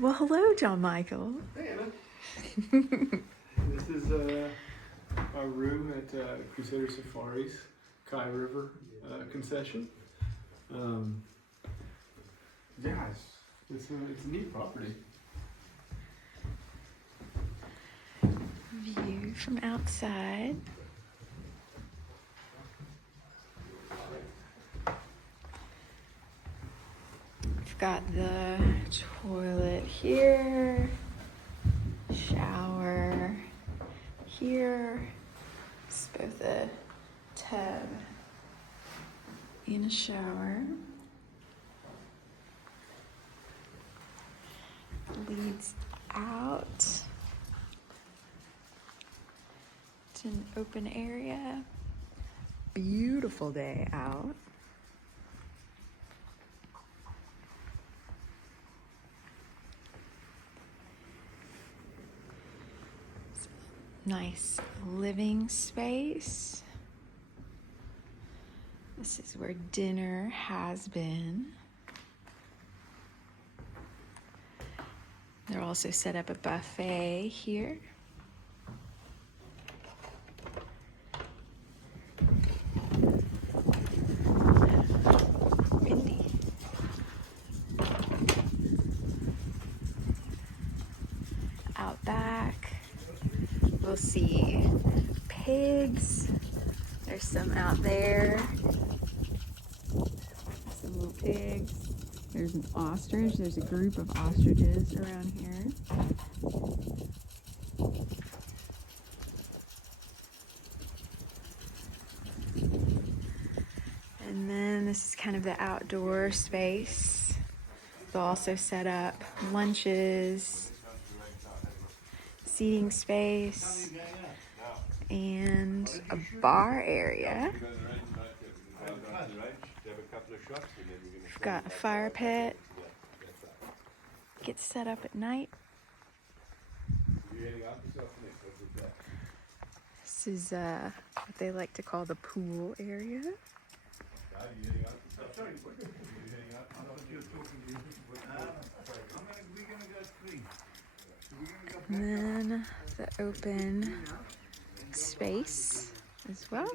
Well, hello, John Michael. Hey, Anna. This is our room at Crusader Safari's Kai River concession. Yeah, it's a neat property. View from outside. We've got the toilet here, shower here. It's both a tub and a shower. Leads out to an open area. Beautiful day out. Nice living space. This is where dinner has been. They're also set up a buffet here. Windy. Out back, we'll see pigs. There's some out there. Some little pigs. There's an ostrich. There's a group of ostriches around here. And then this is kind of the outdoor space. They'll also set up lunches, seating space, and a bar area. We've got a fire pit. Gets set up at night. This is what they like to call the pool area. And then the open space as well.